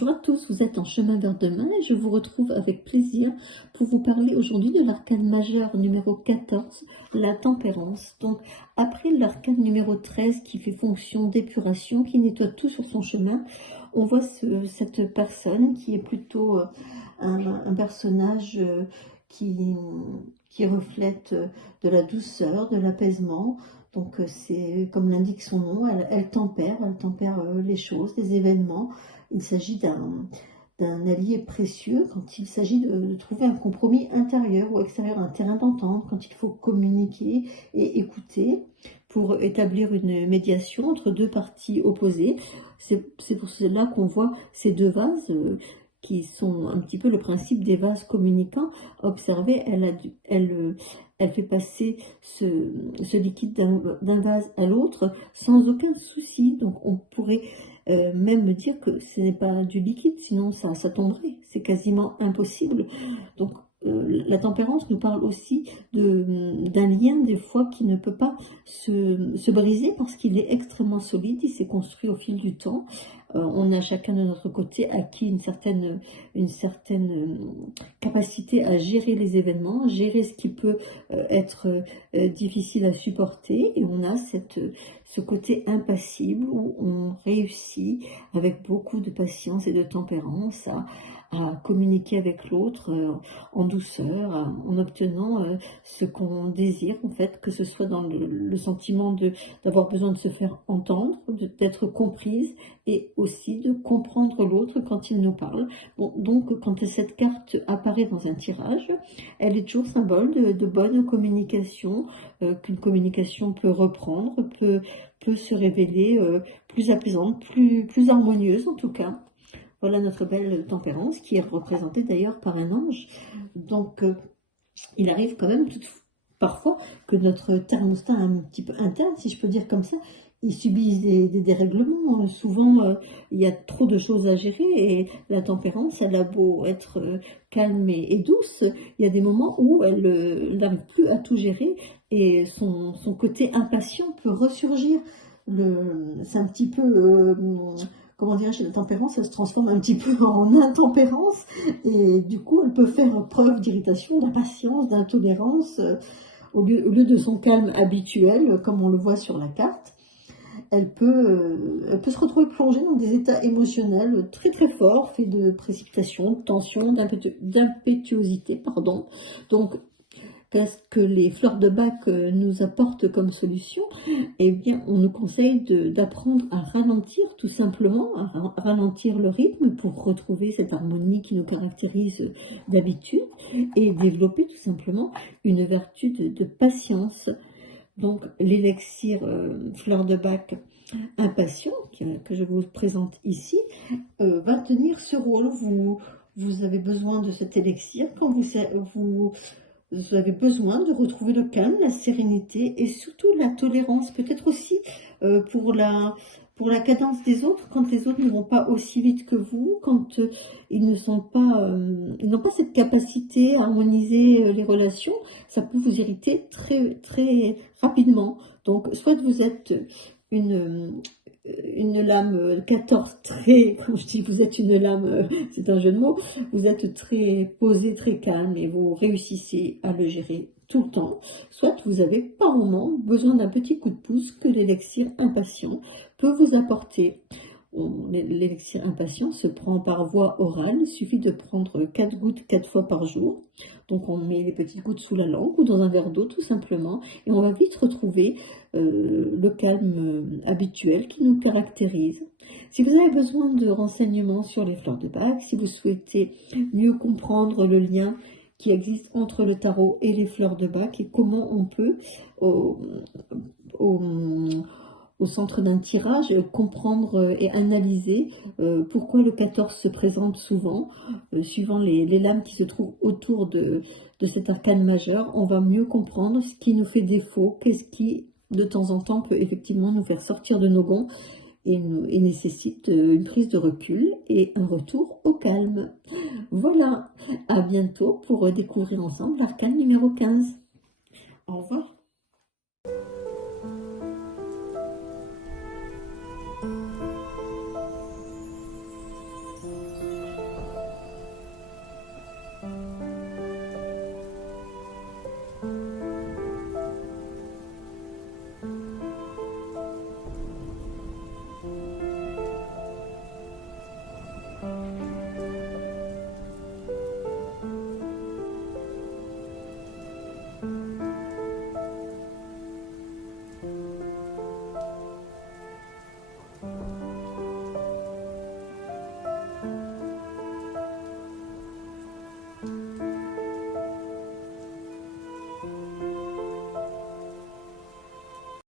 Bonjour à tous, vous êtes en chemin vers demain et je vous retrouve avec plaisir pour vous parler aujourd'hui de l'arcane majeur numéro 14, la tempérance. Donc après l'arcane numéro 13 qui fait fonction d'épuration, qui nettoie tout sur son chemin, on voit cette personne qui est plutôt un personnage qui reflète de la douceur, de l'apaisement. Donc c'est comme l'indique son nom, elle tempère les choses, les événements. Il s'agit d'un allié précieux quand il s'agit de trouver un compromis intérieur ou extérieur, un terrain d'entente, quand il faut communiquer et écouter pour établir une médiation entre deux parties opposées. C'est pour cela qu'on voit ces deux vases qui sont un petit peu le principe des vases communicants. Observez, elle fait passer ce liquide d'un vase à l'autre sans aucun souci. Donc on pourrait même dire que ce n'est pas du liquide, sinon ça tomberait. C'est quasiment impossible. Donc la tempérance nous parle aussi d'un lien des fois qui ne peut pas se briser parce qu'il est extrêmement solide, il s'est construit au fil du temps. On a chacun de notre côté acquis une certaine capacité à gérer les événements, gérer ce qui peut être difficile à supporter, et on a ce côté impassible où on réussit avec beaucoup de patience et de tempérance à communiquer avec l'autre en douceur, en obtenant ce qu'on désire, en fait, que ce soit dans le sentiment d'avoir besoin de se faire entendre, d'être comprise, et aussi de comprendre l'autre quand il nous parle. Bon, donc quand cette carte apparaît dans un tirage, elle est toujours symbole de bonne communication, qu'une communication peut reprendre, peut se révéler plus apaisante, plus harmonieuse en tout cas. Voilà notre belle tempérance qui est représentée d'ailleurs par un ange. Donc il arrive quand même parfois que notre thermostat un petit peu interne, si je peux dire comme ça, il subit des dérèglements. Souvent il y a trop de choses à gérer et la tempérance, elle a beau être calme et douce, il y a des moments où elle n'arrive plus à tout gérer et son côté impatient peut ressurgir. C'est un petit peu... comment dirais-je, la tempérance, elle se transforme un petit peu en intempérance et du coup, elle peut faire preuve d'irritation, d'impatience, d'intolérance au lieu de son calme habituel, comme on le voit sur la carte. Elle peut se retrouver plongée dans des états émotionnels très très forts, faits de précipitation, de tension, d'impétuosité, pardon. Donc, qu'est-ce que les fleurs de bac nous apportent comme solution? Eh bien, on nous conseille d'apprendre à ralentir, tout simplement, à ralentir le rythme pour retrouver cette harmonie qui nous caractérise d'habitude et développer tout simplement une vertu de patience. Donc, l'élixir fleur de bac impatient, que je vous présente ici, va tenir ce rôle. Vous avez besoin de cet élixir quand vous avez besoin de retrouver le calme, la sérénité et surtout la tolérance. Peut-être aussi pour la cadence des autres, quand les autres ne vont pas aussi vite que vous, quand ils n'ont pas cette capacité à harmoniser les relations, ça peut vous irriter très, très rapidement. Donc, soit vous êtes une lame 14 très, comme je dis, vous êtes une lame, c'est un jeu de mots, vous êtes très posé, très calme et vous réussissez à le gérer tout le temps. Soit vous avez par moment besoin d'un petit coup de pouce que l'élixir impatient peut vous apporter. L'élixir impatient se prend par voie orale, il suffit de prendre 4 gouttes 4 fois par jour. Donc on met les petites gouttes sous la langue ou dans un verre d'eau tout simplement et on va vite retrouver le calme habituel qui nous caractérise. Si vous avez besoin de renseignements sur les fleurs de bac, si vous souhaitez mieux comprendre le lien qui existe entre le tarot et les fleurs de bac et comment on peut au centre d'un tirage, comprendre et analyser pourquoi le 14 se présente souvent, suivant les lames qui se trouvent autour de cet arcane majeur, on va mieux comprendre ce qui nous fait défaut, qu'est-ce qui de temps en temps peut effectivement nous faire sortir de nos gonds et nécessite une prise de recul et un retour au calme. Voilà, à bientôt pour découvrir ensemble l'arcane numéro 15.